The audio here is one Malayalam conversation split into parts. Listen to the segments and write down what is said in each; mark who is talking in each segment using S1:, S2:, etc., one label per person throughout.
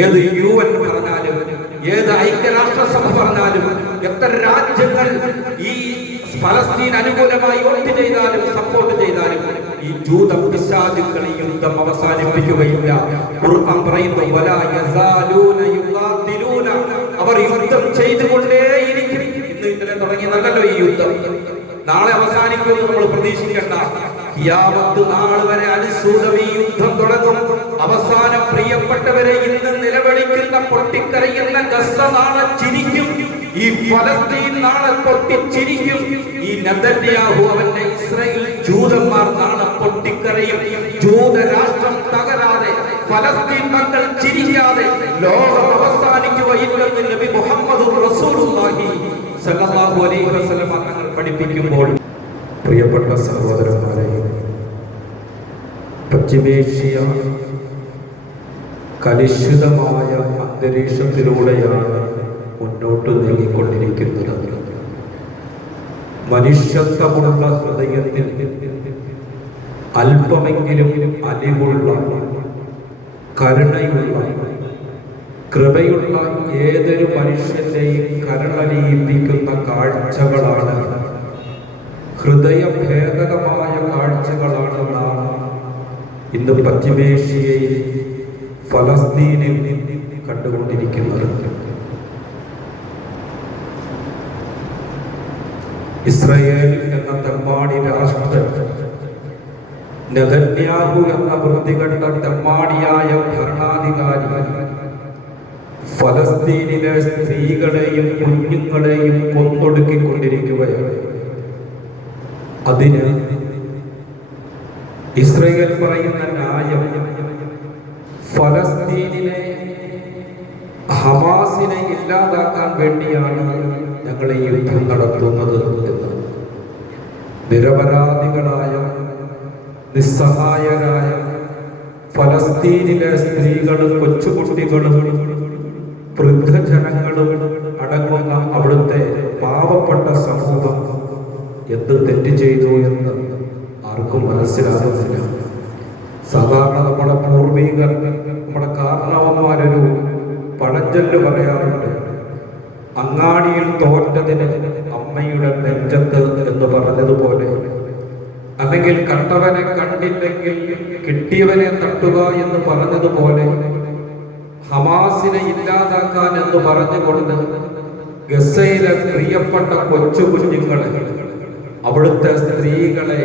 S1: ഏത് യു എൻ പറഞ്ഞാലും ഏത് ഐക്യരാഷ്ട്രസഭ പറഞ്ഞാലും എത്ര രാജ്യങ്ങൾ ഈ ഫലസ്തീൻ അനുകൂലമായി വോട്ട് ചെയ്താലും സപ്പോർട്ട് ചെയ്താലും ഈ ജൂത പിശാചുക്കൾ ഈ യുദ്ധം അവസാനിപ്പിക്കുകയില്ല. ഖുർആൻ പറയുന്നു വലാ യസാലൂന യുഖാതിലൂന അവർ യുദ്ധം ചെയ്തുകൊണ്ടേയിരിക്കും. ഇന്ന് ഇന്നലെ തുടങ്ങിയതല്ലോ ഈ യുദ്ധം. നാളെ അവസാനിക്കുമെന്ന് നമ്മൾ പ്രതീക്ഷിക്കേണ്ട. ഖിയാമത്ത് നാൾ വരെ അനുസൂതം ഈ യുദ്ധം തുടങ്ങും. അവസാനം പ്രിയപ്പെട്ടവരെ ഇന്ന് നിലവിളിക്കുന്ന പൊട്ടിക്കരയുന്ന ഗസ നാളെ ചിരിക്കും. ഈ ഫലസ്തീൻ നാളെ പൊട്ടിച്ചിരിക്കും. ഈ നദന്യാഹു അവന്റെ ഇസ്രയേൽ ജൂതന്മാർ നാളെ പൊട്ടിക്കരയും ജൂതരാഷ്ട്രം തകരാതെ ഫലസ്തീൻ മക്കൾ ചിരിക്കാതെ ലോകം അവസാനിക്കുകയില്ലെന്ന് നബി മുഹമ്മദ് റസൂലുള്ളാഹി സല്ലല്ലാഹു അലൈഹി വസല്ലം തങ്ങൾ പഠിപ്പിക്കുമ്പോൾ. പ്രിയപ്പെട്ട സഹോദരന്മാരെ പശ്ചിമേഷ്യ കലുഷിതമായ അന്തരീക്ഷത്തിലൂടെയാണ് മുന്നോട്ട് നീങ്ങിക്കൊണ്ടിരിക്കുന്നത്. മനുഷ്യത്വമുള്ള ഹൃദയത്തിൽ അല്പമെങ്കിലും അലിവുള്ള കരുണയുള്ള കൃപയുള്ള ഏതൊരു മനുഷ്യന്റെയും കരളലിയിപ്പിക്കുന്ന കാഴ്ചകളാണ് ഹൃദയഭേദകമായ കാഴ്ചകളാണ് നാം ഇന്ന് പശ്ചിമേഷ്യയിൽ ഫലസ്തീനിൽ കണ്ടുകൊണ്ടിരിക്കുന്നത് ഇസ്രയേൽ എന്ന തെമ്മാടി രാഷ്ട്രം നെതന്യാഹു എന്ന വൃത്തികെട്ട തെമ്മാടിയായ ഭരണാധികാരി ഫലസ്തീനിലെ സ്ത്രീകളെയും കുഞ്ഞുങ്ങളെയും കൊന്നൊടുക്കിക്കൊണ്ടിരിക്കുകയാണ്. അതിന് ഇസ്രയേൽ പറയുന്ന ന്യായം ഫലസ്തീനിലെ ഹമാസിനെ ഇല്ലാതാക്കാൻ വേണ്ടിയാണ് ഞങ്ങൾ ഈ യുദ്ധം നടത്തുന്നത് എന്ന്. നിരപരാധികളായ നിസ്സഹായരായ ഫലസ്തീനിലെ സ്ത്രീകളും കൊച്ചുകുട്ടികളും വൃദ്ധജനങ്ങളും അടങ്ങുന്ന അവിടുത്തെ പാവപ്പെട്ട സമൂഹം എന്ത് തെറ്റ് ചെയ്തു എന്ന് ആർക്കും മനസ്സിലാകുന്നില്ല. സാധാരണ നമ്മുടെ പൂർവികർ കാരണവന്മാരൊരു പഴഞ്ചൊല്ല് പറയാറുണ്ട്. അങ്ങാടിയിൽ തോറ്റതിന് അമ്മയുടെ നെഞ്ചത്ത് എന്ന് പറഞ്ഞതുപോലെ. അല്ലെങ്കിൽ കണ്ടവനെ കണ്ടില്ലെങ്കിൽ കിട്ടിയവനെ തട്ടുക എന്ന് പറഞ്ഞതുപോലെ. ഹമാസിനെ ഇല്ലാതാക്കാൻ എന്ന് പറഞ്ഞുകൊണ്ട് ഗസയിലെ പ്രിയപ്പെട്ട കൊച്ചു കുഞ്ഞുങ്ങളെ അവിടുത്തെ സ്ത്രീകളെ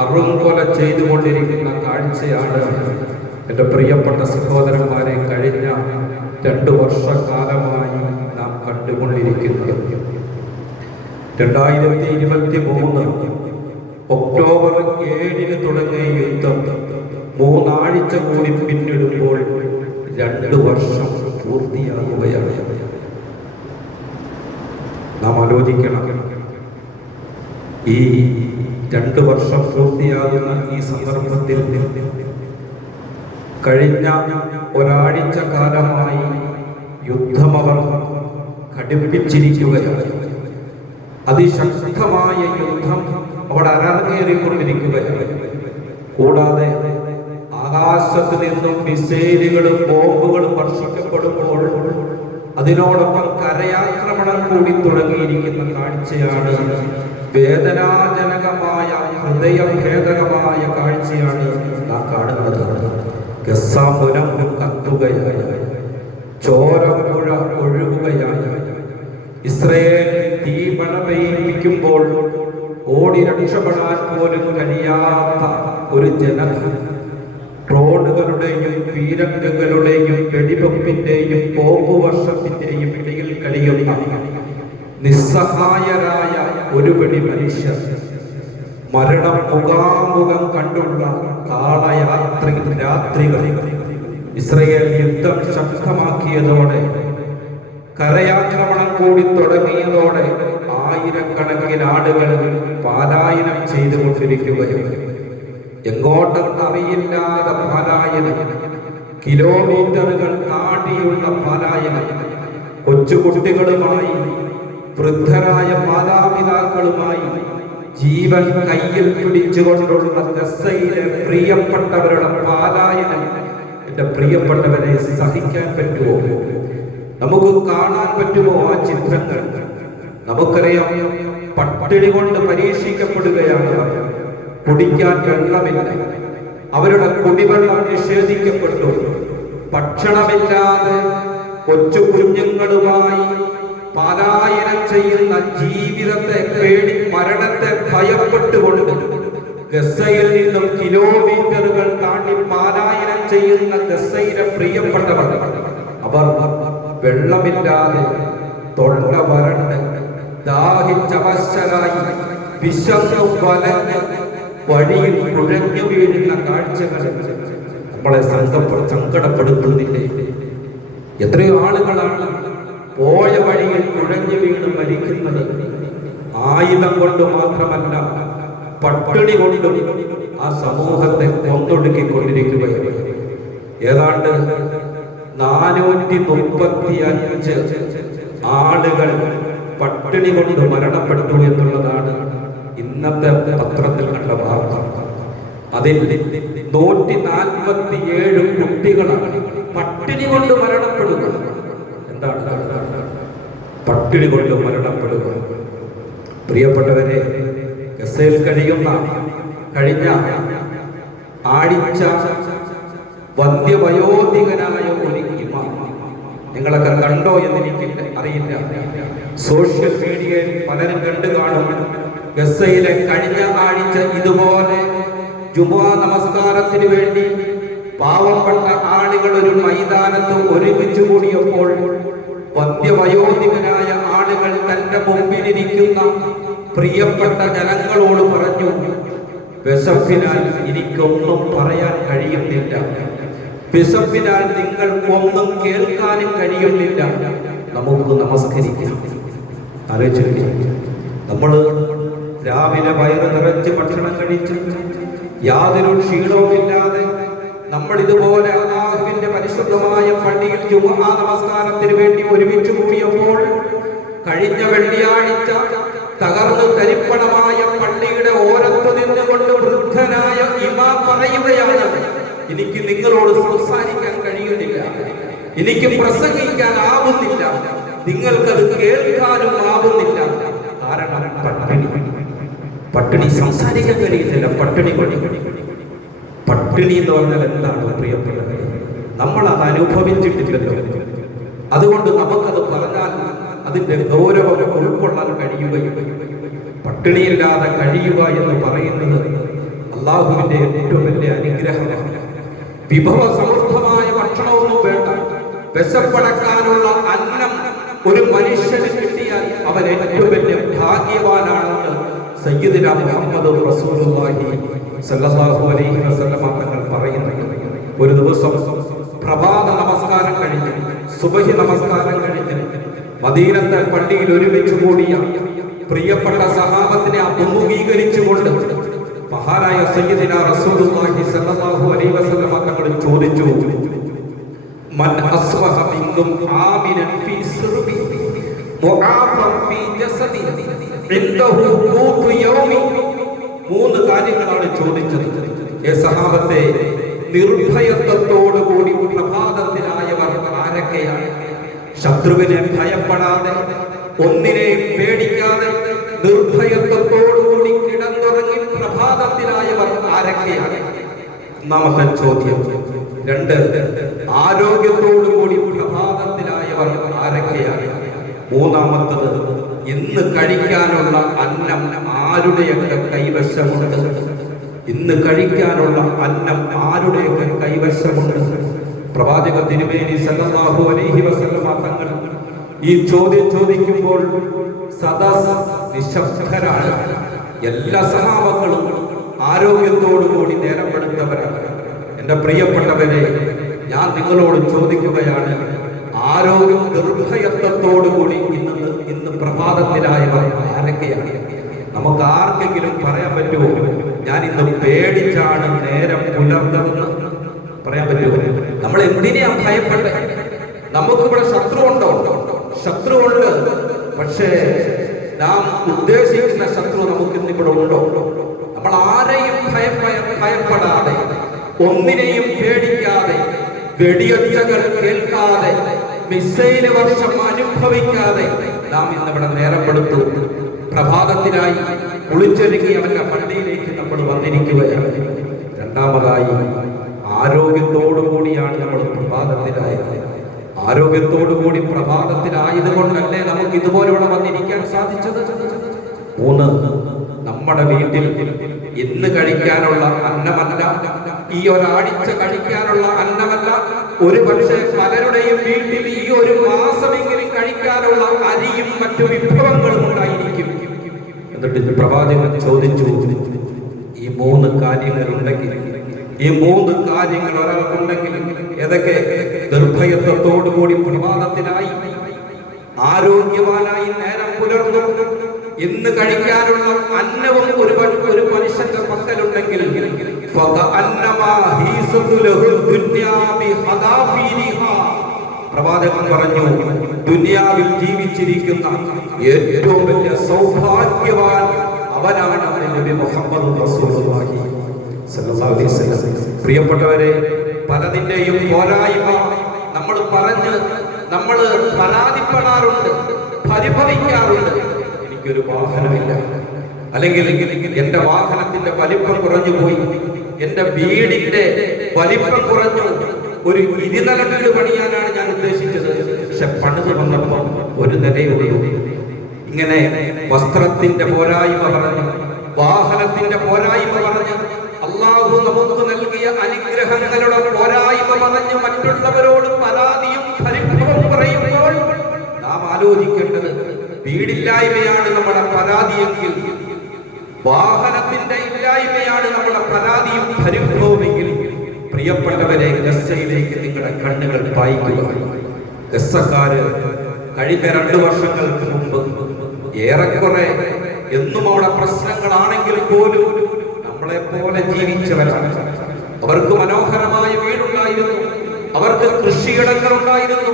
S1: അറുംകൊല ചെയ്തുകൊണ്ടിരിക്കുന്ന കാഴ്ചയാണ് എന്റെ പ്രിയപ്പെട്ട സഹോദരന്മാരെ കഴിഞ്ഞ രണ്ടു വർഷക്കാലമായി നാം കണ്ടുകൊണ്ടിരിക്കുന്നത് രണ്ടായിരത്തി ഇരുപത്തി മൂന്ന് ഒക്ടോബർ ഏഴിന് തുടങ്ങിയ യുദ്ധം മൂന്നാഴ്ച കൂടി പിന്നിടുമ്പോൾ രണ്ട് വർഷം പൂർത്തിയാകുകയാണ്. നാം ആലോചിക്കണം. ഈ രണ്ട് വർഷം പൂർത്തിയാകുന്ന ഈ സന്ദർഭത്തിൽ കഴിഞ്ഞ ഒരാഴ്ച കാലമായി യുദ്ധമവർ ഘടിപ്പിച്ചിരിക്കുകയാണ്. അതിശക്തമായ യുദ്ധം അവിടെ അരങ്ങേറിക്കൊണ്ടിരിക്കുകയാണ്. കൂടാതെ ആകാശത്ത് നിന്നും മിസൈലുകളും ബോംബുകളും വർഷിക്കപ്പെടുമ്പോൾ അതിനോടൊപ്പം കരയാക്രമണം കൂടി തുടങ്ങിയിരിക്കുന്ന കാഴ്ചയാണ് വേദനാജനകമായ ഹൃദയഭേദകമായ കാഴ്ചയാണ് നാം കാണുന്നത്. ഗസാമുനം കത്തുകയായി ചോരപ്പുഴ ഒഴുകുകയായി ഇസ്രയേൽ തീമഴ പെയ്യിപ്പിക്കുമ്പോൾ ഓടി രക്ഷപ്പെടാൻ പോലും കഴിയാത്ത ഒരു ജനം റോഡുകളുടെയും പീരങ്കകളുടെയും വെടിവെപ്പിന്റെയും ബോംബ് വർഷത്തിന്റെയും ഇടയിൽ കഴിയുന്ന നിസ്സഹായരായ ഒരു പിടി മനുഷ്യർ മരണം മുഖാമുഖം കണ്ടുള്ള കാളയാത്രി രാത്രികൾ ഇസ്രയേൽ യുദ്ധം ശക്തമാക്കിയതോടെ കരയാക്രമണം കൂടി തുടങ്ങിയതോടെ ആയിരക്കണക്കിന് ആളുകൾ പാലായനം ചെയ്തുകൊണ്ടിരിക്കുകയും എങ്ങോട്ടെന്ന് അറിയില്ലാതെ പാലായനം കിലോമീറ്ററുകൾ താണ്ടിയുള്ള പാലായനം കൊച്ചുകുട്ടികളുമായി വൃദ്ധരായ മാതാപിതാക്കളുമായി ജീവൻ കയ്യിൽ പിടിച്ചുകൊണ്ടുള്ള ഗസയിലെ പ്രിയപ്പെട്ടവരുടെ പാലായനം. എന്റെ പ്രിയപ്പെട്ടവരെ സഹിക്കാൻ പറ്റുമോ? നമുക്ക് കാണാൻ പറ്റുമോ ആ ചിത്രങ്ങൾ? നമുക്കറിയാം പട്ടിണി കൊണ്ട് പരീക്ഷിക്കപ്പെടുകയാണ്. കുടിക്കാൻ വെള്ളമില്ല. അവരുടെ കുടിവെള്ളം നിഷേധിക്കപ്പെട്ടു ഭക്ഷണമില്ലാതെ കൊച്ചു കുഞ്ഞുങ്ങളുമായി പാലായനം ചെയ്യുന്ന ജീവിതത്തെ പേടി ഭയപ്പെട്ടുകൊണ്ട് ഗസയിൽ നിന്നും കിലോമീറ്ററുകൾ താണ്ടി പാലായനം ചെയ്യുന്ന ഗസയിലെ പ്രിയപ്പെട്ടവർ അവർ വെള്ളമില്ലാതെ തൊണ്ട വരണ്ട് ദാഹിച്ചവശരായി വിശന്നു വലഞ്ഞ് വഴിയിൽ കുഴഞ്ഞു വീഴുന്ന കാഴ്ചകൾ നമ്മളെ സങ്കടപ്പെടുത്തുന്നില്ലേ? എത്രയോ ആളുകളാണ് പോയ വഴിയിൽ കുഴഞ്ഞു വീണ് മരിക്കുന്നത്. ആയുധം കൊണ്ട് മാത്രമല്ല പട്ടിണി കൊണ്ടും ആ സമൂഹത്തെ കൊന്നൊടുക്കിക്കൊണ്ടിരിക്കുകയാണ്. ഏതാണ്ട് നാനൂറ്റി മുപ്പത്തി അഞ്ച് ആളുകൾ പട്ടിണി കൊണ്ട് മരണപ്പെട്ടു എന്നുള്ളതാണ് ഇന്നത്തെ പത്രത്തിൽ കണ്ട വാർത്ത. അതിൽ നൂറ്റി നാൽപ്പത്തി ഏഴ് കുട്ടികളാണ് പട്ടിണി കൊണ്ട് മരണപ്പെടുക എന്താണ്? പട്ടിണി കൊണ്ട് മരണപ്പെടുക പ്രിയപ്പെട്ടവരെ ഗസയിൽ കഴിയുന്ന കഴിഞ്ഞ ആഴ്ച വന്ധ്യവയോധികനായ ഒരു ഇമാം നിങ്ങളൊക്കെ കണ്ടോ എന്ന് എനിക്ക് അറിയില്ല. സോഷ്യൽ മീഡിയയിൽ പലരും കണ്ടു കാണും ഗസയിലെ കഴിഞ്ഞ ആഴ്ച ഇതുപോലെ ജുമാ നമസ്കാരത്തിന് വേണ്ടി പാവപ്പെട്ട ആളുകൾ ഒരു മൈതാനത്ത് ഒരുമിച്ച് കൂടിയപ്പോൾ വന്ധ്യവയോധികനായ തന്റെ മുമ്പിലിരിക്കുന്ന പ്രിയപ്പെട്ട ജനങ്ങളോട് പറഞ്ഞു വിശപ്പിനാൽ എനിക്കൊന്നും പറയാൻ കഴിയുന്നില്ല. വിശപ്പിനാൽ ഒന്നും കേൾക്കാനും കഴിയുന്നില്ല. നമുക്ക് നമസ്കരിക്കാം. ആലോചിച്ചില്ലേ നമ്മൾ രാവിലെ വയറ് നിറച്ച് ഭക്ഷണം കഴിച്ച് യാതൊരു ക്ഷീണവുമില്ലാതെ നമ്മൾ ഇതുപോലെ അള്ളാഹുവിന്റെ പരിശുദ്ധമായ പള്ളിയിൽ ജുമാ നമസ്കാരത്തിന് വേണ്ടി ഒരുമിച്ച് കൂടിയപ്പോൾ കഴിഞ്ഞ വെള്ളിയാഴ്ച തകർന്നു തരിപ്പണമായ പള്ളിയുടെ ഓരത്തു നിന്നുകൊണ്ട് വൃദ്ധനായ ഇമാ പറയുകയാണ്. എനിക്ക് നിങ്ങളോട് സംസാരിക്കാൻ കഴിയുന്നില്ല. എനിക്ക് പ്രസംഗിക്കാൻ ആവുന്നില്ല. നിങ്ങൾക്കത് കേൾക്കാനും ആവുന്നില്ല. കാരണം പട്ടിണി. പട്ടിണി സംസാരിക്കാൻ കഴിയുന്നില്ല. പട്ടിണി പട്ടിണി എന്ന് പറഞ്ഞാൽ എന്താണ് പ്രിയപ്പെട്ടത് നമ്മൾ അത് അനുഭവിച്ചിട്ടില്ലല്ലോ. അതുകൊണ്ട് നമുക്കത് പറഞ്ഞാൽ അതിന്റെ ഗൗരവം ഉൾക്കൊള്ളാൻ കഴിയുകയും പട്ടിണിയില്ലാതെ കഴിയുക എന്ന് പറയുന്നത് അള്ളാഹുവിന്റെ ഏറ്റവും വലിയ അനുഗ്രഹമാണ് വിഭവ സമൃദ്ധമായ ഭക്ഷണമൊന്നും വേണ്ട. വിശപ്പടക്കാനുള്ള അന്നം ഒരു മനുഷ്യന് കിട്ടിയാൽ അവൻ ഏറ്റവും വലിയ ഭാഗ്യവാനാണെന്ന് സയ്യിദിന മുഹമ്മദ് റസൂലുള്ളാഹി സല്ലല്ലാഹു അലൈഹി വസല്ലമ തങ്ങൾ പറയുന്നുണ്ട് ഒരു ദിവസം പ്രഭാത നമസ്കാരം കഴിഞ്ഞ്. സുബഹി നമസ്കാരം മദീനത്തെ പള്ളിയിൽ ഒരുമിച്ച് കൂടിയ പ്രിയപ്പെട്ട സഹാബത്തിനെ അഭിമുഖീകരിച്ചുകൊണ്ട് മഹാനായ സയ്യിദിന റസൂലുള്ളാഹി സല്ലല്ലാഹു അലൈഹി വസല്ലം തങ്ങൾ ചോദിച്ചു മൻ അസ്ബഹ മിൻകും ആമിനൻ ഫീ സിർബി മുആഫൻ ഫീ ജസദി ഇൻദഹു ഖൂതു യൗമി? മൂന്ന് കാര്യങ്ങളാണ് ചോദിച്ചത്. ഏ സഹാബത്തെ നിർഭയത്വത്തോടു കൂടി പ്രഭാതത്തിലായവർ ആരൊക്കെയാണ്? ശത്രുവിനെ ഭയപ്പെടാതെ ഒന്നിനെയും പേടിക്കാതെ നിർഭയത്വത്തോടുകൂടി കിടന്നുറങ്ങി പ്രഭാതത്തിലായവർ ആരൊക്കെയാണ്? ഒന്നാമത്തെ ചോദ്യം. രണ്ട് ആരോഗ്യത്തോടുകൂടി പ്രഭാതത്തിലായവർ ആരൊക്കെയാണ്? മൂന്നാമത്തത് ഇന്ന് കഴിക്കാനുള്ള അന്നം ആരുടെയൊക്കെ കൈവശമുണ്ട്? ഇന്ന് കഴിക്കാനുള്ള അന്നം ആരുടെയൊക്കെ കൈവശമുണ്ട്? പ്രവാചക തിരുമേനി സല്ലല്ലാഹു അലൈഹി വസല്ലമ തങ്ങൾ ഈ ചോദ്യം ചോദിക്കുമ്പോൾ സദാ നിശബ്ദരാണ്. എല്ലാ സഹാബങ്ങളും ആരോഗ്യത്തോടുകൂടി നേരം എടുത്തവരാണ്. എന്റെ പ്രിയപ്പെട്ടവരെ ഞാൻ നിങ്ങളോട് ചോദിക്കുകയാണ് ആരോഗ്യം നിർഭയത്വത്തോടു കൂടി ഇന്ന് ഇന്ന് പ്രഭാതത്തിലായവർ ആരൊക്കെയാണ്? നമുക്ക് ആർക്കെങ്കിലും പറയാൻ പറ്റുമോ? ഞാൻ ഇന്ന് പേടിച്ചാണ് നേരം പുലർന്നതെന്ന്. പറയാൻ പറ്റുമോ? നമ്മൾ എന്തിനെയാ നമുക്ക് ഇവിടെ ശത്രു ഉണ്ടോ ശത്രു ശത്രുവുണ്ട്. പക്ഷേ നാം ഉദ്ദേശിക്കുന്ന ശത്രു നമുക്ക് ഇന്നിവിടെ ഉണ്ടോ? നമ്മൾ ആരെയും ഭയപ്പെടാതെ ഒന്നിനെയും പേടിക്കാതെ വെടിയൊച്ചകൾ കേൾക്കാതെ മിസൈൽ വർഷം അനുഭവിക്കാതെ നാം ഇന്നിവിടെ നേരപ്പെടുത്തു. പ്രഭാതത്തിനായി കുളിച്ചൊരുങ്ങി അവന്റെ പള്ളിയിലേക്ക് നമ്മൾ വന്നിരിക്കുകയാണ്. രണ്ടാമതായി ആരോഗ്യത്തോടു കൂടിയാണ് നമ്മൾ പ്രഭാതത്തിലായത്. ആരോഗ്യത്തോടു കൂടി പ്രഭാതത്തിലായത് കൊണ്ടല്ലേ നമുക്ക് ഇതുപോലെയുള്ള വന്നിരിക്കാൻ സാധിച്ചത്? മൂന്ന് നമ്മുടെ വീട്ടിൽ ഇന്ന് കഴിക്കാനുള്ള അന്നമല്ല ഈ ഒരാഴ്ച കഴിക്കാനുള്ള അന്നമല്ല. ഒരു പക്ഷേ പലരുടെയും വീട്ടിൽ ഈ ഒരു മാസമെങ്കിലും കഴിക്കാനുള്ള അരിയും മറ്റു വിഭവങ്ങളും ഉണ്ടായിരിക്കും. എന്നിട്ട് പ്രവാചകൻ ചോദിച്ചു ഈ മൂന്ന് കാര്യങ്ങൾ ഉണ്ടെങ്കിൽ ഈ മൂന്ന് കാര്യങ്ങൾ ഒരാൾക്കുണ്ടെങ്കിൽ ഏതൊക്കെ നിർഭയത്വത്തോടുകൂടി പ്രഭാതത്തിനായി ആരോഗ്യവാനായി നേരം പുലർന്നു ഇന്ന് കഴിക്കാനുള്ള അന്നവും ഒരു ഒരു മനുഷ്യന്റെ പക്കലുണ്ടെങ്കിൽ. പ്രവാചകൻ പറഞ്ഞു ദുനിയാവിൽ ജീവിച്ചിരിക്കുന്ന ഏറ്റവും വലിയ സൗഭാഗ്യവാൻ അവനാണ് നബി മുഹമ്മദ് റസൂലുള്ളാഹി. പ്രിയപ്പെട്ടവരെ പലതിന്റെയും പോരായ്മ നമ്മൾ പറഞ്ഞ് നമ്മൾ പരാതിപ്പെടാറുണ്ട് പരിഭവിക്കാറുണ്ട്. എനിക്കൊരു വാഹനമില്ല. അല്ലെങ്കിൽ എന്റെ വാഹനത്തിന്റെ വലിപ്പം കുറഞ്ഞു പോയി എന്റെ വീടിന്റെ വലിപ്പം കുറഞ്ഞു. ഒരു ഇരുനില വീട് പണിയാനാണ് ഞാൻ ഉദ്ദേശിച്ചത്. പക്ഷെ പണിത് വന്നപ്പോ ഒരു നിലയുള്ളൂ ഇങ്ങനെ വസ്ത്രത്തിന്റെ പോരായ്മ പറഞ്ഞു വാഹനത്തിന്റെ പോരായ്മ നമുക്ക് നൽകിയ അനുഗ്രഹങ്ങളുടെ പോരായ്മ പറഞ്ഞ് മറ്റുള്ളവരോട് പരാതിയും പരിഭവം പറയുമ്പോൾ നാം ആലോചിക്കേണ്ടത് വീടില്ലായ്മയാണ് നമ്മുടെ പരാതിയെങ്കിൽ വാഹനത്തിന്റെ ഇല്ലായ്മയാണ് നമ്മുടെ പരാതിയും പരിഭവമെങ്കിൽ പ്രിയപ്പെട്ടവരെ ഗസയിലേക്ക് നിങ്ങളുടെ കണ്ണുകൾ പായിക്കുക. ഗസക്കാര് കഴിഞ്ഞ രണ്ടു വർഷങ്ങൾക്ക് മുമ്പ് ഏറെക്കുറെ എന്നും അവിടെ പ്രശ്നങ്ങളാണെങ്കിൽ പോലും നമ്മളെ പോലെ ജീവിച്ചവരാണ്. അവർക്ക് മനോഹരമായ വീടുണ്ടായിരുന്നു. അവർക്ക് കൃഷിയിടങ്ങൾ ഉണ്ടായിരുന്നു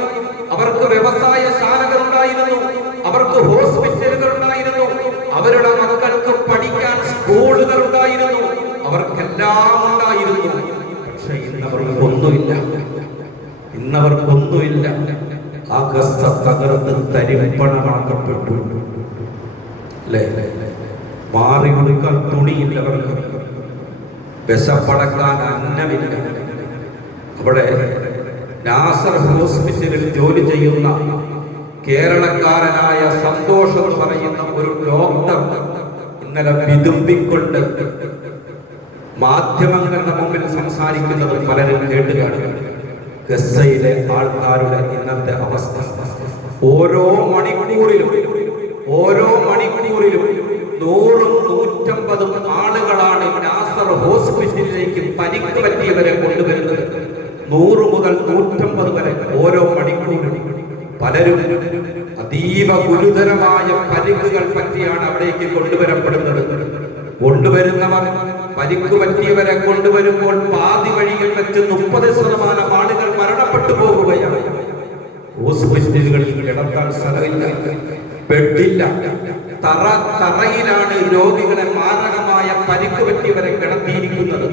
S1: അവർക്ക് വ്യവസായ ശാലകൾ ഉണ്ടായിരുന്നു അവർക്ക് ഹോസ്പിറ്റലുകൾ ഉണ്ടായിരുന്നു അവരുടെ മക്കൾക്ക് പഠിക്കാൻ സ്കൂളുകൾ ഉണ്ടായിരുന്നു അവർക്കെല്ലാം ഉണ്ടായിരുന്നു. പക്ഷെ ഇന്നവർക്കൊന്നുമില്ല ഇന്നവർക്കൊന്നുമില്ല. ആ ഗസ്ത തകർന്ന് തരിപ്പണമാക്കപ്പെട്ടു അല്ലേ? മാറി കൊടുക്കാൻ തുണിയില്ല അവർക്ക് വിശപ്പടക്കാൻ അന്നമില്ല. അവിടെ നാസർ ഹോസ്പിറ്റലിൽ ജോലി ചെയ്യുന്ന കേരളക്കാരനായ സന്തോഷം പറയുന്ന ഒരു ഡോക്ടർ ഇന്നലെ വിതുമ്പിക്കൊണ്ട് മാധ്യമങ്ങളുടെ മുമ്പിൽ സംസാരിക്കുന്നത് പലരും കേട്ടുകയാണ് ഗസയിലെ ആൾക്കാരുടെ ഇന്നത്തെ അവസ്ഥ. ഓരോ മണിക്കൂറിലും ഓരോ മണിക്കൂറിലും നൂറും നൂറ്റമ്പതും ആളുകളാണ് നാസർ ഹോസ്പിറ്റലിലേക്ക് പരിക്ക് പറ്റിയവരെ കൊണ്ടുവരുന്നത് നൂറ് മുതൽ നൂറ്റമ്പത് വരെ ഓരോ മണിക്കൂറിനും പലരും അതീവ ഗുരുതരമായ പരിക്കുകൾ പറ്റിയാണ് അവിടേക്ക് കൊണ്ടുവരപ്പെടുന്നത്. കൊണ്ടുവരുന്നവർ പരിക്ക് പറ്റിയവരെ കൊണ്ടുവരുമ്പോൾ പാതി വഴിയിൽ വെച്ച് മുപ്പത് ശതമാനം ആളുകൾ മരണപ്പെട്ടു പോകുകയാണ്. ഹോസ്പിറ്റലുകളിൽ കിടക്കാൻ സ്ഥലമില്ല. ബെഡില്ല. തറ തറയിലാണ് രോഗികളെ മാരകമായ പരിക്ക് പറ്റിയവരെ കിടത്തിയിരിക്കുന്നത്.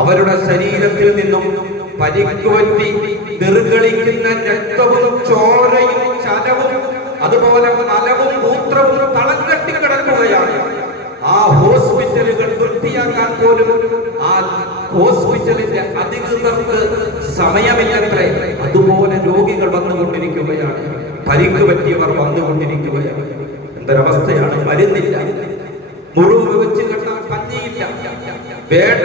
S1: അവരുടെ ശരീരത്തിൽ നിന്നും പരിക്ക് പറ്റി നിർഗളിക്കുന്ന രക്തവും ചോരയും ചലവും അതുപോലെ മലവും മൂത്രവും തളം കിടക്കുകയാണ്. ആ ഹോസ്പിറ്റലുകൾ വൃത്തിയാക്കാൻ പോലും ആ ഹോസ്പിറ്റലിന്റെ അധികൃതർക്ക് സമയമില്ലത്രേ. അതുപോലെ രോഗികൾ വന്നുകൊണ്ടിരിക്കുകയാണ്. പരിക്ക് പറ്റിയവർ വന്നുകൊണ്ടിരിക്കുകയാണ്. എന്തൊരവസ്ഥയാണ്? മരുന്നില്ല. മുറിവ് വെച്ച് പഞ്ഞിയില്ല വേണ്ട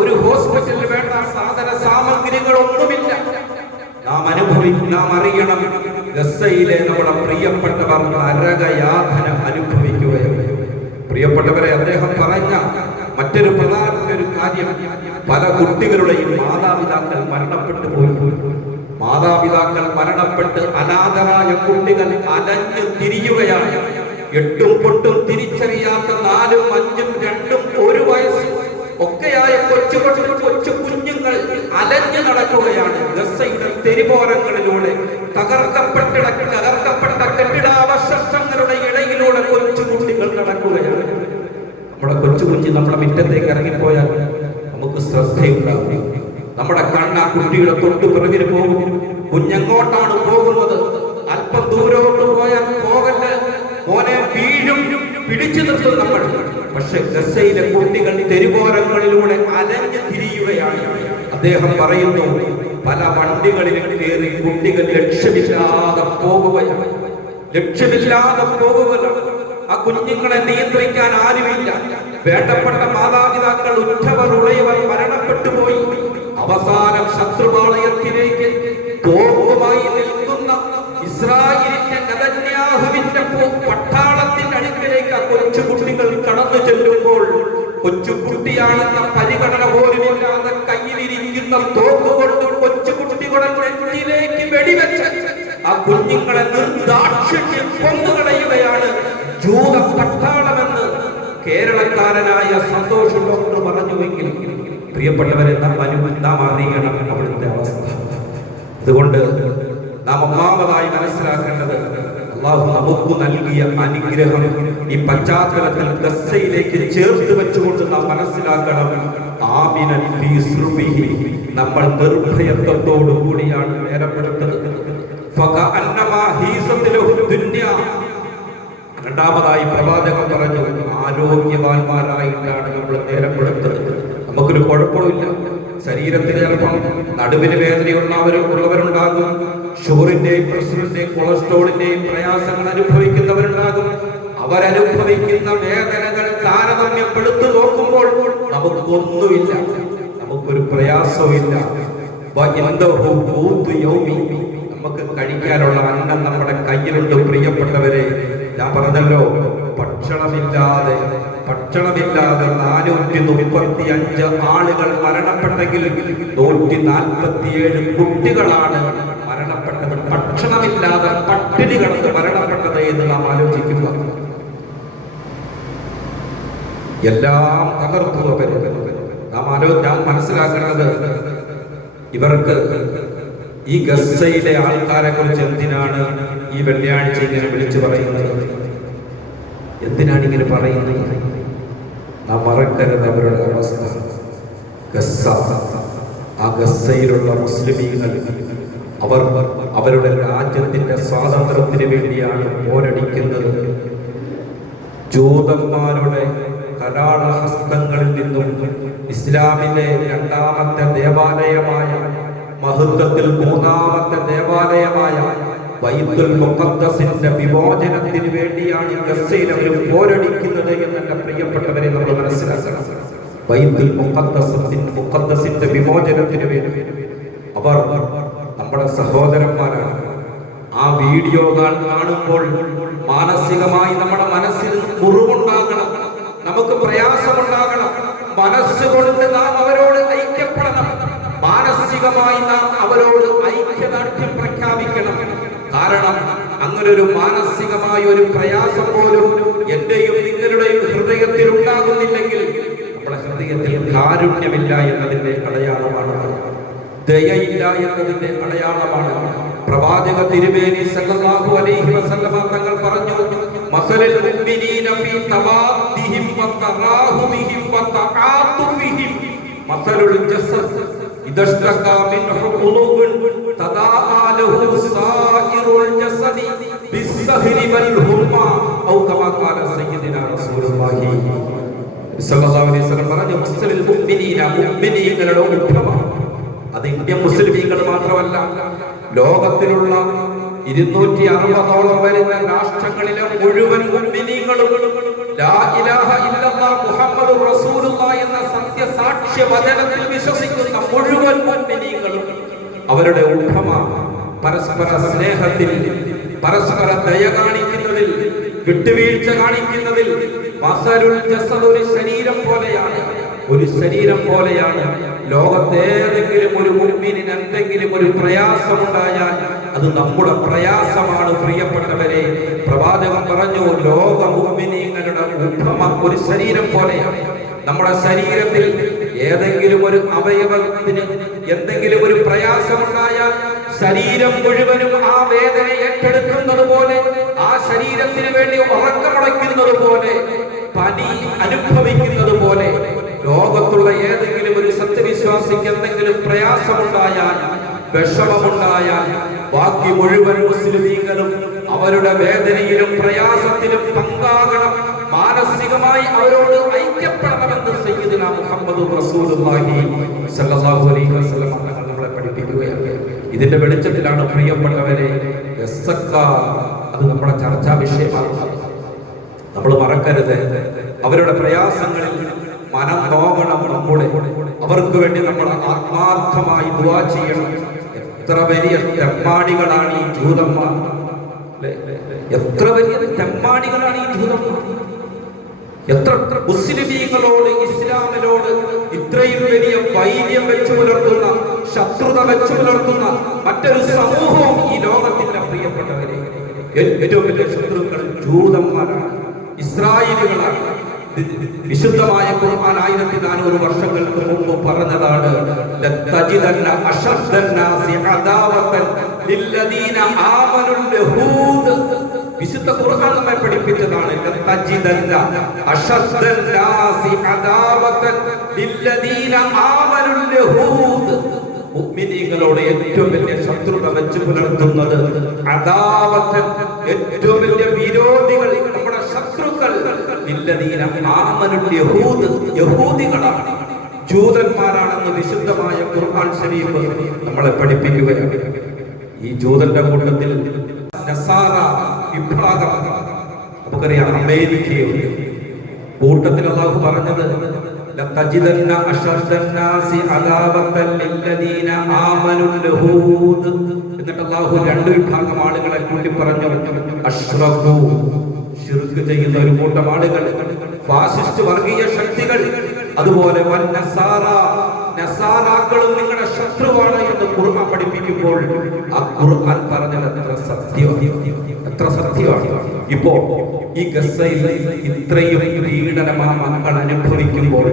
S1: ഒരു ഹോസ്പിറ്റലിൽ വേണ്ട സാധന സാമഗ്രികളൊന്നുമില്ല. നാം അനുഭവിക്കും നാം അറിയണം ഗസയിലെ നമ്മുടെ പ്രിയപ്പെട്ടവർ നരകയാതന അനുഭവിക്കുകയാണ്. പ്രിയപ്പെട്ടവരെ അദ്ദേഹം പറഞ്ഞ മറ്റൊരു പ്രധാനപ്പെട്ട ഒരു കാര്യം പല കുട്ടികളുടെയും മാതാപിതാക്കൾ മരണപ്പെട്ടു പോയി. മാതാപിതാക്കൾ മരണപ്പെട്ട് അനാഥരായ കുട്ടികൾ അലഞ്ഞു തിരിയുകയാണ്. എട്ടും പൊട്ടും തിരിച്ചറിയാത്ത നാലും അഞ്ചും രണ്ടും ഒരു വയസ്സ് ഒക്കെയായ കൊച്ചു കൊച്ചു കൊച്ചു കുഞ്ഞുങ്ങൾ അലഞ്ഞു നടക്കുകയാണ്. ഗസയുടെ തെരുപോരങ്ങളിലൂടെ തകർക്കപ്പെട്ടിടക്ക് തകർക്കപ്പെട്ട കെട്ടിടാവശിഷ്ടങ്ങളുടെ ഇടയിലൂടെ കൊച്ചു കുട്ടികൾ നടക്കുകയാണ്. നമ്മുടെ കൊച്ചു കുഞ്ഞു നമ്മുടെ മുറ്റത്തേക്ക് ഇറങ്ങിപ്പോയാൽ നമുക്ക് ശ്രദ്ധയുണ്ടാവും. നമ്മുടെ കണ്ണ കുട്ടിയുടെ തൊട്ട് പിറകിൽ പോകും. കുഞ്ഞെങ്ങോട്ടാണ് പോകുന്നത്? അല്പം ദൂരോട്ട് പോയാൽ പോകല്ല? മോനെ വീഴും. പിടിച്ചു നിർത്തും നമ്മൾ. പക്ഷെ ഗസയിലെ കുട്ടികൾ തെരുവോരങ്ങളിലൂടെ അലഞ്ഞു തിരിയുകയാണ്. അദ്ദേഹം പറയുന്നു പല വണ്ടികളിൽ കയറി കുട്ടികൾ ലക്ഷ്യമില്ലാതെ പോകുകയാണ്. ലക്ഷ്യമില്ലാതെ പോകുകയാണ്. ആ കുഞ്ഞുങ്ങളെ നിയന്ത്രിക്കാൻ ആരുമില്ല. വേണ്ടപ്പെട്ട മാതാപിതാക്കൾ ഉറ്റവർ ഉളയവർ മരണപ്പെട്ടു പോയി. അവസാനം ശത്രുപാളയത്തിലേക്ക് തോക്കുമായി നിൽക്കുന്ന ഇസ്രായേലിന്റെ നെതന്യാഹുവിന്റെ കൊച്ചു കുട്ടികൾ കടന്നു ചെല്ലുമ്പോൾ കൊച്ചുകുട്ടിയാണെന്ന പരിഗണന പോലുമില്ലാതെ കയ്യിലിരിക്കുന്ന തോക്കുകൊണ്ട് കൊച്ചു കുട്ടികളുടെ നെറ്റിലേക്ക് വെടിവെച്ച് ആ കുഞ്ഞുങ്ങളെ നിർദാക്ഷിണ്യം കൊന്നുകളയുകയാണ് ജൂത പട്ടാളമെന്ന് കേരളക്കാരനായ സന്തോഷ് ഡോക്ടർ പറഞ്ഞുവെങ്കിൽ പ്രിയപ്പെട്ടവരെ നാം അറിയണം അവിടുത്തെ അവസ്ഥ. അതുകൊണ്ട് നാം ഒന്നാമതായി മനസ്സിലാക്കേണ്ടത് അള്ളാഹു നമുക്ക് നൽകിയ അനുഗ്രഹം ഈ പശ്ചാത്തലത്തിൽ ഗസയിലേക്ക് ചേർത്ത് വെച്ചുകൊണ്ട് നാം മനസ്സിലാക്കണം. നമ്മൾ നിർഭയത്വത്തോടു കൂടിയാണ് ദുന്യാ. രണ്ടാമതായി പ്രവാചകൻ പറഞ്ഞു ആരോഗ്യവാന്മാരായിട്ടാണ് നമ്മൾ നേരപ്പെടുത്തത് നമുക്കൊരു കുഴപ്പമില്ല. ശരീരത്തിന് ചിലപ്പം നടുവിന് വേദനയുള്ളവരും ഉള്ളവരുണ്ടാകും. ഷുഗറിന്റെയും പ്രഷറിന്റെയും കൊളസ്ട്രോളിന്റെയും പ്രയാസങ്ങൾ അനുഭവിക്കുന്നവരുണ്ടാകും. അവരനുഭവിക്കുന്ന വേദനകൾ താരതമ്യപ്പെടുത്തു നോക്കുമ്പോൾ നമുക്കൊന്നുമില്ല. നമുക്കൊരു യൗമി. നമുക്ക് കഴിക്കാനുള്ള അന്നം നമ്മുടെ കയ്യിലുണ്ട് പ്രിയപ്പെട്ടവരെ. ഞാൻ പറഞ്ഞല്ലോ ഭക്ഷണമില്ലാതെ ഭക്ഷണമില്ലാതെ നാനൂറ്റി മുപ്പത്തി അഞ്ച് ആളുകൾ മരണപ്പെട്ടെങ്കിൽ നൂറ്റി നാൽപ്പത്തിയേഴ് കുട്ടികളാണ് മരണപ്പെട്ടത്. ഭക്ഷണമില്ലാതെ പട്ടിണി കിടന്ന് മരണപ്പെട്ടത് എന്ന് നാം ആലോചിക്കുക. എല്ലാം തകർത്തു അവർ. നാം ആലോ നാം മനസ്സിലാക്കേണ്ടത് ഇവർക്ക് ഈ ഗസയിലെ ആൾക്കാരെ കുറിച്ച് എന്തിനാണ് ഈ വെള്ളിയാഴ്ച ഇങ്ങനെ വിളിച്ചു പറയുന്നത്? എന്തിനാണ് ഇങ്ങനെ പറയുന്നത്? നാം മറക്കരുത് അവരുടെ അവസ്ഥ. ഗസ ആ ഗസയിലുള്ള മുസ്ലിമീങ്ങൾ. അവർ അവരുടെ രാജ്യത്തിന്റെ സ്വാതന്ത്ര്യത്തിന് വേണ്ടിയാണ് പോരടിക്കുന്നത്. ജൂതന്മാരുടെ കരാള ഹസ്തങ്ങളിൽ നിന്നും ഇസ്ലാമിലെ രണ്ടാമത്തെ ദേവാലയമായ മഹത്വത്തിൽ മൂന്നാമത്തെ ദേവാലയമായ ബൈത്തുൽ മുഖദ്ദസിന്റെ വിമോചനത്തിന് വേണ്ടിയാണ് ഗസ്സയിൽ അവർ പോരടിക്കുന്നത് എന്നല്ല പ്രിയപ്പെട്ട മുഖദ്ദസത്തിന്റെ മുഖദ്ദസിന്റെ വിമോചനത്തിന് വേണ്ടി. അവർ നമ്മുടെ സഹോദരന്മാരാണ്. ആ വീഡിയോ കാണുമ്പോൾ മാനസികമായി നമ്മുടെ മനസ്സിൽ മുറിവുണ്ടാകണം. നമുക്ക് പ്രയാസമുണ്ടാകണം. മനസ്സുകൊണ്ട് നാം അവരോട് ഐക്യപ്പെടണം. മാനസികമായി നാം അവരോട് ഐക്യദാർഢ്യം പ്രഖ്യാപിക്കണം. കാരണം അങ്ങനെ ഒരു മാനസികമായ ഒരു പ്രയാസം പോലും എന്റെയും നിങ്ങളുടെയും ഹൃദയത്തിൽ ഉണ്ടാകുന്നില്ലെങ്കിൽ നമ്മുടെ ഹൃദയത്തിൽ കാരുണ്യമില്ല എന്നതിന്റെ അടയാളമാണ് ദയയില്ല എന്നതിന്റെ അടയാളമാണ്. പ്രവാചക തിരുമേനി സല്ലല്ലാഹു അലൈഹി വസല്ലമ തങ്ങൾ പറഞ്ഞു മസലൽ മുഅ്മിനീന ഫീ തവാദ്ദിഹിം വതറാഹുമിഹിം വതആതുഫിഹിം മസലുൽ ജസദ് ഇദഷ്തഖാ മിൻഹു ഖുലൂബുൻ തദാആ ലഹു സായിറുൽ ജസദി ബിസ്സഹരി വൽ ഹുമ്മ ഔ കമാ ഖാല സയ്യിദിനാ റസൂലുള്ളാഹി. പറഞ്ഞു ഉത്തമം അത് ഇന്ത്യൻ മുസ്ലിമീങ്ങൾ മാത്രമല്ല ലോകത്തിലുള്ള ഇരുന്നൂറ്റി അറുപതോളം വരുന്ന രാഷ്ട്രങ്ങളിലെ മുഴുവൻ എന്ന സത്യസാക്ഷ്യ വചനത്തിൽ വിശ്വസിക്കുന്ന മുഴുവൻ അവരുടെ ഉദ്ധമ പരസ്പര സ്നേഹത്തിൽ പരസ്പര ദയ കാണിക്കുന്നതിൽ വിട്ടുവീഴ്ച കാണിക്കുന്നതിൽ ഒരു ശരീരം പോലെയാണ്. ഒരു ശരീരം പോലെയാണ്. ലോകത്തേതെങ്കിലും ഒരു മുമ്പിന് എന്തെങ്കിലും ഒരു പ്രയാസമുണ്ടായാൽ അത് നമ്മുടെ പ്രയാസമാണ് പ്രിയപ്പെട്ടവരെ. പ്രവാചകൻ പറഞ്ഞു ലോക മുമ്പിനിങ്ങളുടെ ഉപമ ഒരു ശരീരം പോലെയാണ്. നമ്മുടെ ശരീരത്തിൽ ഏതെങ്കിലും ഒരു അവയവത്തിന് എന്തെങ്കിലും ഒരു പ്രയാസമുണ്ടായാൽ ശരീരം മുഴുവനും ആ വേദന ഏറ്റെടുക്കുന്നത് പോലെ ആ ശരീരത്തിന് വേണ്ടി ഉറക്കമുളയ്ക്കുന്നത് പോലെ പനി അനുഭവിക്കുന്നത് പോലെ ലോകത്തുള്ള ഏതെങ്കിലും ഒരു സത്യവിശ്വാസിക്ക് എന്തെങ്കിലും പ്രയാസമുണ്ടായാൽ വിഷമമുണ്ടായാൽ ബാക്കി മുഴുവൻ മുസ്ലിമീങ്ങളും അവരുടെ വേദനയിലും പ്രയാസത്തിലും പങ്കാകണം മാനസികമായി അവരോട് ഐക്യപ്പെടണമെന്ന് സയ്യിദിന മുഹമ്മദ് റസൂലുള്ളാഹി സ്വല്ലല്ലാഹു അലൈഹി വസല്ലം നമ്മളെ പഠിപ്പിക്കുകയാണ്. ഇതിന്റെ വെളിച്ചത്തിലാണ് പ്രിയപ്പെട്ടവരെ അത് നമ്മുടെ ചർച്ചാ വിഷയമാകുന്നത് നമ്മൾ മറക്കരുത്. അവരുടെ പ്രയാസങ്ങളിൽ മനം നോക്കണം നമ്മുടെ അവർക്ക് വേണ്ടി നമ്മൾ ആത്മാർത്ഥമായി ദുവാ ചെയ്യണം. എത്ര വലിയ തെമ്മാടികളാണ് ഈ ജൂതന്മാർ. എത്ര വലിയ തെമ്മാടികളാണ് ഈ ജൂതന്മാർ. എത്ര മുസ്ലിമീങ്ങളോട് ഇസ്ലാമിനോട് ഇത്രയും വലിയ വൈര്യം വെച്ചു പുലർത്തുന്ന ശത്രുത വെച്ചു പുലർത്തുന്ന മറ്റൊരു സമൂഹവും ഈ ലോകത്തിന്റെ പ്രിയപ്പെട്ടവരെ. ഏറ്റവും വലിയ ശത്രുക്കൾ ജൂതന്മാരാണ്. ഇസ്രായേലുകളാണ്. വിശുദ്ധമായ ഖുർആൻ ആയിരത്തി നാനൂറ് വർഷങ്ങൾക്ക് മുമ്പ് പറഞ്ഞതാണ് ലതജിദന്ന അശദ്ദന്നാസി ലില്ലദീന ആമനുൽ വിശുദ്ധ ഖുർആൻ നമ്മെ പഠിപ്പിച്ചതാണ് തജ്ദല്ല അശദ്ദൽ ലാസി അദാവത ലില്ലദീന ആമനുൽ യഹൂദ് മുഅ്മിനീങ്ങളോട് ഏറ്റവും വലിയ ശത്രുത വെച്ച് പുലർത്തുന്നത് അദാവത ഏറ്റവും വലിയ വിരോധികൾ നമ്മുടെ ശത്രുക്കൾ ലില്ലദീന ആമനുൽ യഹൂദ് യഹൂദികളാണ്. ജൂതന്മാരാണെന്ന് വിശുദ്ധമായ ഖുർആൻ ശരീഫ് നമ്മളെ പഠിപ്പിക്കുകയാണ്. ഈ ജൂതന്റെ കൂട്ടത്തിൽ നസാറ വിഭാഗം നമുക്കറിയാം അമേരിക്കയുണ്ട് കൂട്ടത്തിൽ അള്ളാഹു പറഞ്ഞത് ലതജിദന്ന അശദ്ദന്നാസി അദാവത്തൻ ലില്ലദീന ആമനുൽ യഹൂദ് എന്നിട്ട് അള്ളാഹു രണ്ട് വിഭാഗം ആളുകളെ കൂട്ടി പറഞ്ഞു അഷ്റഫു ശിർക്ക് ചെയ്യുന്ന ഒരു കൂട്ടം ആളുകൾ ഫാസിസ്റ്റ് വർഗീയ ശക്തികൾ അതുപോലെ നസാറാക്കളും നിങ്ങളുടെ ശത്രുവാണ് എന്ന് കുറുമ പഠിപ്പിക്കുമ്പോൾ ആ ഖുർആൻ പറഞ്ഞത് എത്ര സത്യം എത്ര സത്യമാണ്. ഇപ്പോ ഈ ഗസയിൽ ഇത്രയും പീഡനം മക്കൾ അനുഭവിക്കുമ്പോൾ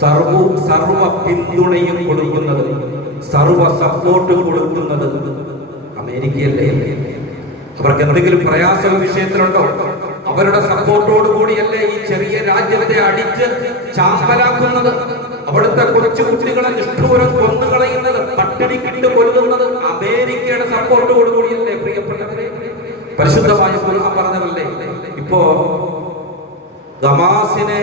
S1: സർവ സർവ പിന്തുണയും കൊടുക്കുന്നത് സർവ സപ്പോർട്ടും കൊടുക്കുന്നത് അമേരിക്കയല്ലേ? അവർക്ക് എന്തെങ്കിലും പ്രയാസം വിഷയത്തിലുണ്ടോ? അവരുടെ സപ്പോർട്ടോട് കൂടിയല്ലേ ഈ ചെറിയ രാജ്യത്തെ അടിച്ച് ചാമ്പലാക്കുന്നത്? അവിടുത്തെ കൊച്ചു കുട്ടികളെ നിഷ്ഠൂരം കൊന്നുകളയുന്നത് പട്ടിണിക്കിട്ട് കൊല്ലുന്നത് അമേരിക്കയുടെ സപ്പോർട്ടോട് കൂടിയല്ലേ പ്രിയപ്പെട്ടവരെ? പരിശുദ്ധമായ പറഞ്ഞതല്ലേ? ഇപ്പോ ഗമാസിനെ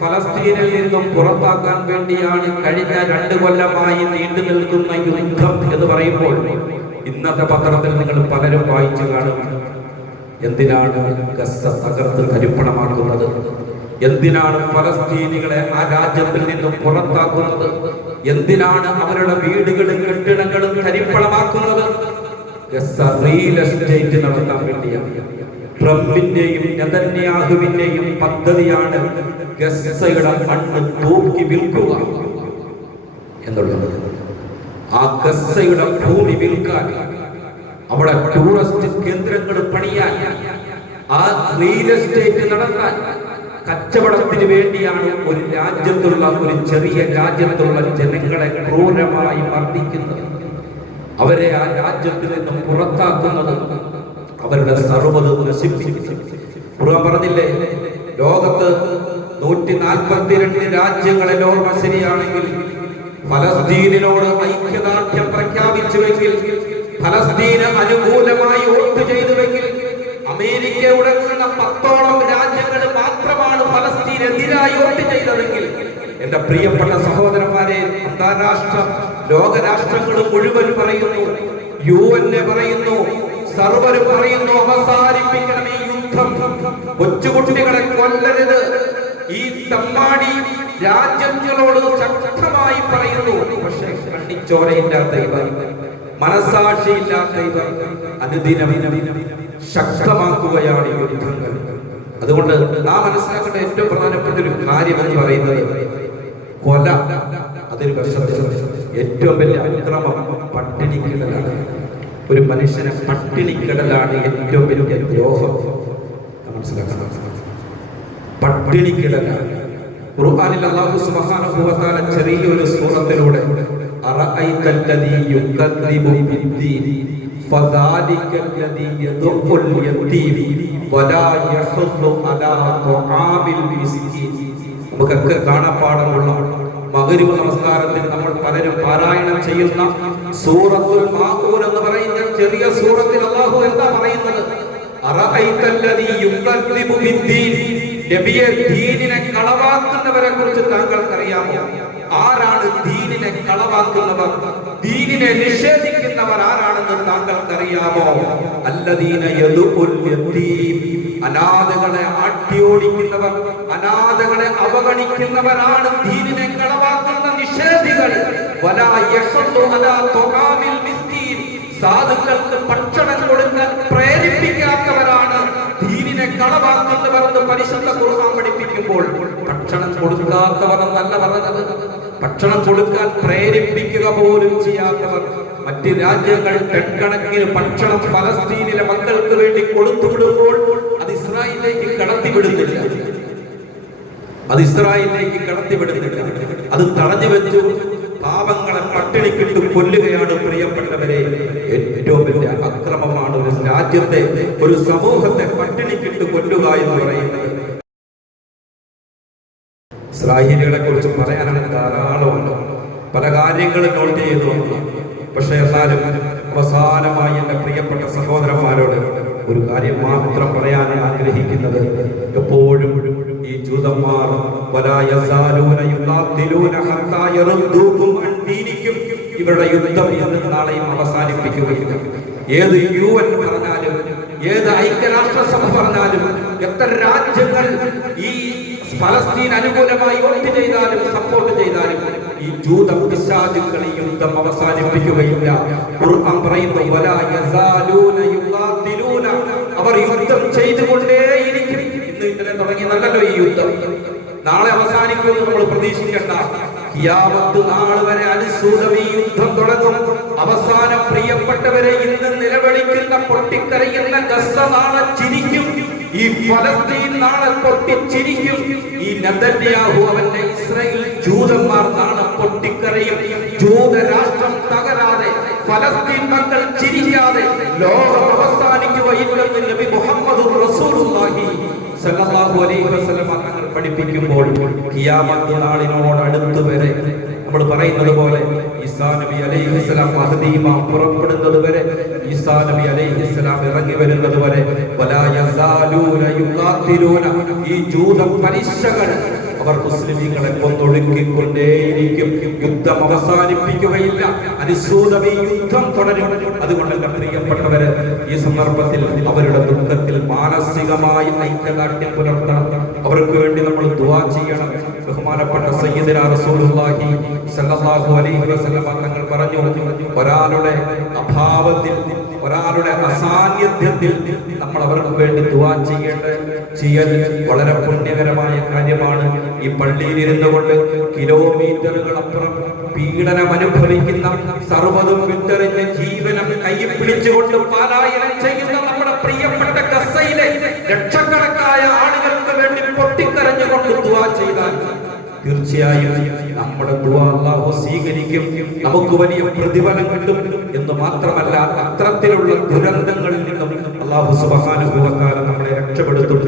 S1: ഫലസ്തീനിൽ നിന്നും പുറത്താക്കാൻ വേണ്ടിയാണ് കഴിഞ്ഞ രണ്ട് കൊല്ലമായി നീണ്ടു നിൽക്കുന്ന യുദ്ധം എന്ന് പറയുമ്പോൾ ഇന്നത്തെ പത്രത്തിൽ നിങ്ങൾ പലരും വായിച്ചു കാണും. എന്തിനാണ് ഗസ തകർത്ത് കരിപ്പണമാക്കുന്നത്? എന്തിനാണ് ഫലസ്തീനികളെ ആ രാജ്യത്തിൽ നിന്നും പുറത്താക്കുന്നത്? എന്തിനാണ് അവരുടെ വീടുകളും കെട്ടിടങ്ങളും കരിപ്പണമാക്കുന്നത്? ഗസ റിയൽ എസ്റ്റേറ്റ് നടത്താൻ വേണ്ടിയാണ്. ട്രംപിന്റെയും നെതന്യാഹുവിന്റെയും പദ്ധതിയാണ് ഗസയുടെ മണ്ണ് തൂക്കി വിൽക്കുക എന്നുള്ളത്. ആ ഗസയുടെ ഭൂമി വിൽക്കാൻ അവിടെ ടൂറിസ്റ്റ് കേന്ദ്രങ്ങൾ പണിയാൻ ആ റിയൽ എസ്റ്റേറ്റ് നടത്താൻ കച്ചവടത്തിന് വേണ്ടിയാണ് ഒരു രാജ്യത്തുള്ള ഒരു ചെറിയ രാജ്യത്തുള്ള ജനങ്ങളെ ക്രൂരമായി മർദ്ദിക്കുന്നത്. അവരെ ആ രാജ്യത്തിൽ നിന്നും പുറത്താക്കുന്നത് അവരുടെ സർവത് നശിപ്പിച്ചു പറഞ്ഞില്ലേ ലോകത്ത് നൂറ്റി നാൽപ്പത്തിരണ്ട് രാജ്യങ്ങളെ ലോകം ശരിയാണെങ്കിൽ ഫലസ്തീനിനോട് ഐക്യദാർഢ്യം പ്രഖ്യാപിച്ചുവെങ്കിൽ ഫലസ്തീന് അനുകൂലമായി വോട്ട് ചെയ്തുവെങ്കിൽ അമേരിക്ക ഉടങ്ങുന്ന പത്തോളം രാജ്യങ്ങൾ മാത്രമാണ് ഫലസ്തീനെതിരായി വോട്ട് ചെയ്തതെങ്കിൽ എന്റെ പ്രിയപ്പെട്ട സഹോദരന്മാരെ അന്താരാഷ്ട്ര ലോകരാഷ്ട്രങ്ങൾ മുഴുവൻ പറയുന്നു യു എൻ പറയുന്നു സർവരും പറയുന്നു അവസാനിപ്പിക്കണം ഈ യുദ്ധം. കൊച്ചുകുട്ടികളെ കൊല്ലരുത്. ഈ തമ്മാടി രാജ്യങ്ങളോട് ശക്തമായി പറയുന്നു പക്ഷേ കണ്ണിച്ചോരയില്ലാത്ത ഇവർ മനസാക്ഷിയില്ലാത്ത ഇവർ അനുദിനം ശക്തമാക്കുകയാണ് യുദ്ധങ്ങൾ. അതുകൊണ്ട് നാം മനസ്സിലാക്കേണ്ട ഏറ്റവും പ്രധാനപ്പെട്ട ഒരു കാര്യം എന്ന് പറയുന്നത് കൊല. അതൊരു ഏറ്റവും വലിയ അക്രമം പട്ടിണിക്കിടലാണ്. ഒരു മനുഷ്യനെ പട്ടിണിക്കിടലാണ് ഏറ്റവും വലിയ ദ്രോഹം. മനസ്സിലാക്കണം. പട്ടിണിക്കിടലാണ്. ഖുർആനിൽ അല്ലാഹു സുബ്ഹാനഹു വ തആല ചെറിയൊരു സൂറത്തിലൂടെ മിസ്കീൻ. നമുക്കൊക്കെ കാണാപ്പാടമുള്ള നമ്മൾ പലരും പാരായണം ചെയ്യുന്ന സൂറത്തുൽ മാഊൻ എന്ന് പറയുന്ന ചെറിയ സൂറത്തിൽ അല്ലാഹു എന്താ പറയുന്നത്? ദീനിനെ കളവാക്കുന്നവരെ കുറിച്ച് താങ്കൾക്ക് അറിയാമോ ആരാണ് ദീനിനെ കളവാക്കുന്നവർ? ദീനിനെ നിഷേധിക്കുന്നവർ ആരാണെന്ന് താങ്കൾക്ക് അറിയാമോ അല്ലദീന അനാഥകളെ ആട്ടിയോടിക്കുന്നവർ അനാഥകളെ അവഗണിക്കുന്നവരാണ് ദീനിനെ കളവാക്കുന്ന നിഷേധികൾ. സാധുക്കൾക്ക് ഭക്ഷണം കൊടുക്കാൻ പ്രേരിപ്പിക്കാത്തവരാണ് ദീനിനെ പറഞ്ഞ് പരിശുദ്ധ ഖുർആൻ പഠിപ്പിക്കുമ്പോൾ ഭക്ഷണം കൊടുക്കാത്തവർ പറഞ്ഞത്. ഭക്ഷണം കൊടുക്കാൻ പ്രേരിപ്പിക്കുക പോലും ചെയ്യാത്തവർ. മറ്റ് രാജ്യങ്ങൾ കണക്കിന് ഭക്ഷണം ഫലസ്തീനിലെ മക്കൾക്ക് വേണ്ടി കൊടുത്തുവിടുമ്പോൾ അത് ഇസ്രായേലിലേക്ക് കടത്തിവിടുന്നില്ല അത് ഇസ്രായേലിലേക്ക് കടത്തിവിടുന്നില്ല അത് തടഞ്ഞു വെച്ചു. പാപങ്ങളെ പട്ടിണിക്കിട്ട് കൊല്ലുകയാണ് പ്രിയപ്പെട്ടവരെ. ഏറ്റവും വലിയ അക്രമമാണ് രാജ്യത്തെ ഒരു സമൂഹത്തെ പട്ടിണിക്കിട്ട് കൊല്ലുക എന്ന് പറയുന്നത് ഇസ്രായേലികളെ കുറിച്ച് പറയാനാണ് ധാരാളമുണ്ട് പല കാര്യങ്ങളും നോട്ട് ചെയ്തു പക്ഷെ എന്നാലും അവസാനമായി എന്റെ പ്രിയപ്പെട്ട സഹോദരന്മാരോട് ഒരു കാര്യം മാത്രം പറയാനാണ് ആഗ്രഹിക്കുന്നത്. എപ്പോഴും ഈ ജൂതന്മാർ ഇവരുടെ യുദ്ധം ഇന്ന് നാളെയും അവസാനിപ്പിക്കുകയില്ല ഏത് യു എൻ പറഞ്ഞാലും ഏത് ഐക്യരാഷ്ട്രസഭ പറഞ്ഞാലും എത്ര രാജ്യങ്ങൾ ഈ ഫലസ്തീൻ അനുകൂലമായി വോട്ട് ചെയ്താലും സപ്പോർട്ട് ചെയ്താലും ഈ ജൂത പിശാചുക്കൾ ഈ യുദ്ധം അവസാനിപ്പിക്കുകയില്ല. ഖുർആൻ പറയുന്നു വലാ യസാലൂന യുഖാതിലൂന അവർ യുദ്ധം ചെയ്തുകൊണ്ടേയിരിക്കും. ഇന്ന് ഇന്നലെ തുടങ്ങിയതല്ലല്ലോ ഈ യുദ്ധം. നാളെ അവസാനിക്കുമെന്ന് നമ്മൾ പ്രതീക്ഷിക്കേണ്ട. ഖിയാമത്ത് നാൾ വരെ അനുസൂതം ഈ യുദ്ധം തുടങ്ങും. അവസാനം പ്രിയപ്പെട്ടവരെ ഇന്ന് നിലവിളിക്കുന്ന പൊട്ടിക്കരയുന്ന ഗസ നാളെ ചിരിക്കും. ഈ ഫലസ്തീൻ നാളെ പൊട്ടിച്ചിരിക്കും. ഈ നദന്യാഹു അവന്റെ ഇസ്രയേൽ ജൂതന്മാർ നാളെ പൊട്ടിക്കരയും ജൂതരാഷ്ട്രം തകരാതെ ഫലസ്തീൻ മക്കൾ ചിരിക്കാതെ ലോകം അവസാനിക്കുകയില്ലെന്ന് നബി മുഹമ്മദ് റസൂലുള്ളാഹി സല്ലല്ലാഹു അലൈഹി വസല്ലം തങ്ങൾ പഠിപ്പിക്കുമ്പോൾ ഖിയാമത്ത് നാളിനോട് അടുത്ത് വരെ നമ്മൾ പറയുന്നത് പോലെ ഈസാ നബി അലൈഹിസ്സലാം മഹദീമ പുറപ്പെടുന്നത് വരെ ഈസാ നബി അലൈഹിസ്സലാം ഇറങ്ങി വരുന്നത് വരെ ഈ ജൂത പരീക്ഷകൾ മുസ്ലിമീങ്ങളെ കൊന്നൊടുക്കിക്കൊണ്ടേയിരിക്കും യുദ്ധം അവസാനിപ്പിക്കുകയില്ല. അനുസൂതം ഈ യുദ്ധം തുടരും. അതുകൊണ്ട് പ്രിയപ്പെട്ടവര് ഈ സന്ദർഭത്തിൽ അവരുടെ ദുഃഖത്തിൽ മാനസികമായി ഐക്യദാർഢ്യം പുലർത്തണം. അവർക്ക് വേണ്ടി നമ്മൾ ദുവാ ചെയ്യണം. ബഹുമാനപ്പെട്ട സയ്യിദന റസൂലുള്ളാഹി സല്ലല്ലാഹു അലൈഹി വസല്ലം തങ്ങൾ പറഞ്ഞു ഒരാളുടെ അഭാവത്തിൽ ഒരാളുടെ അസാന്നിധ്യത്തിൽ നമ്മൾ അവർക്ക് വേണ്ടി ദുവാ ചെയ്യേണ്ട ചെയ്യൽ വളരെ പുണ്യകരമായ കാര്യമാണ്. ഈ പള്ളിയിൽ ഇരുന്നു കൊണ്ട് കിലോമീറ്ററുകൾ അപ്പുറം പീഡനം അനുഭവിക്കുന്ന സർവതും വിട്ടെറിഞ്ഞ് ജീവനം കൈ പിടിച്ചുകൊണ്ട് പാലായനം ചെയ്യുന്ന നമ്മുടെ പ്രിയപ്പെട്ട കസയിലെ ലക്ഷക്കണക്കായ ആളുകൾക്ക് വേണ്ടി പൊട്ടിക്കരഞ്ഞുകൊണ്ട് ദുവാ ചെയ്താൽ തീർച്ചയായും നമ്മുടെ അല്ലാഹു സ്വീകരിക്കും. നമുക്ക് വലിയ പ്രതിഫലം കിട്ടും എന്ന് മാത്രമല്ല അത്തരത്തിലുള്ള ദുരന്തങ്ങളിൽ നിന്നും വ തആല നമ്മളെ രക്ഷപ്പെടുത്തും.